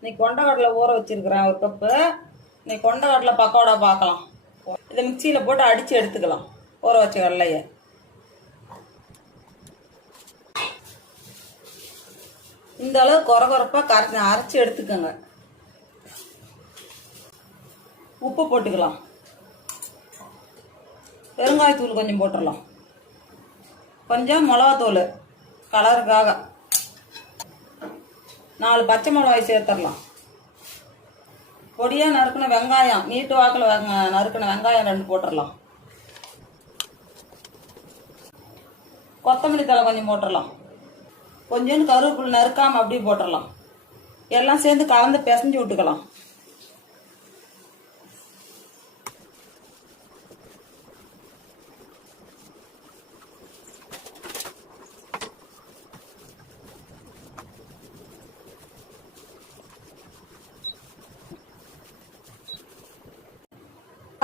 இன்னைக்கு கொண்டக்கடலை ஊற வச்சிருக்கிறேன் 1 கப்பு. இன்னைக்கு கொண்டக்கடலை பக்கோடா பார்க்கலாம். இதை மிக்சியில் போட்டு அடித்து எடுத்துக்கலாம். ஊற வச்ச கடலையை இந்த அளவு கொரகொரப்பாக அரைச்சி எடுத்துக்கோங்க. உப்பு போட்டுக்கலாம். பெருங்காயத்தூள் கொஞ்சம் போட்டுடலாம். கொஞ்சம் மிளகாத்தூள் கலருக்காக. 4 பச்சை மிளகாய் சேர்த்துடலாம். பொடியாக நறுக்கின வெங்காயம், நீட்டு வாக்கில் நறுக்கின வெங்காயம் 2 போட்டுடலாம். கொத்தமல்லி தழை கொஞ்சம் போட்டுடலாம். கொஞ்சோண்டு கருவேப்பிலை நறுக்காமல் அப்படியே போட்டுடலாம். எல்லாம் சேர்ந்து கலந்து பிசைஞ்சு விட்டுக்கலாம்.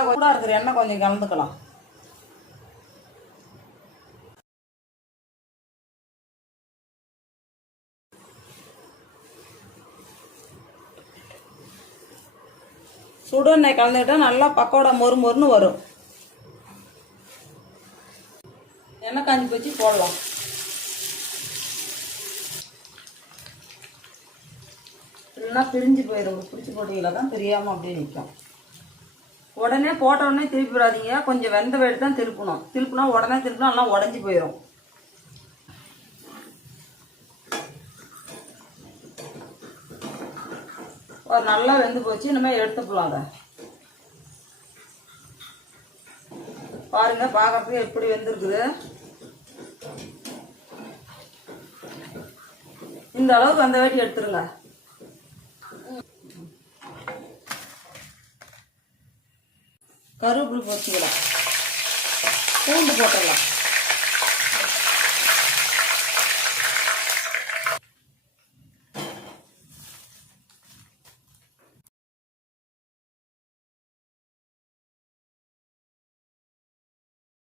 சூடாக இருக்கிற எண்ணெய் கொஞ்சம் கலந்துக்கலாம். சுடு எண்ணெய் கலந்துக்கிட்டா நல்லா பக்கோடா மொறு மொறுன்னு வரும். எண்ணெய் காஞ்சி போச்சு, போடலாம். இல்லைன்னா பிரிஞ்சு போயிடும். பிடிச்சி போட்டீங்களா தான் தெரியாமல் அப்படியே நிற்கும். உடனே போட்ட உடனே திருப்பி விடாதீங்க. கொஞ்சம் வெந்த வேடு தான் திருப்பணும். திருப்பினா உடனே திருப்பினா நல்லா உடஞ்சி போயிடும். ஒரு நல்லா வெந்து போச்சு. இனிமேல் எடுத்துக்கலாம். அதை பாருங்க, பார்க்கறதுக்கு எப்படி வெந்திருக்குது. இந்த அளவுக்கு வெந்த வேட்டி எடுத்துருங்க. கருவேப்பிலை போட்டுக்கலாம். பூண்டு போட்டுடலாம்.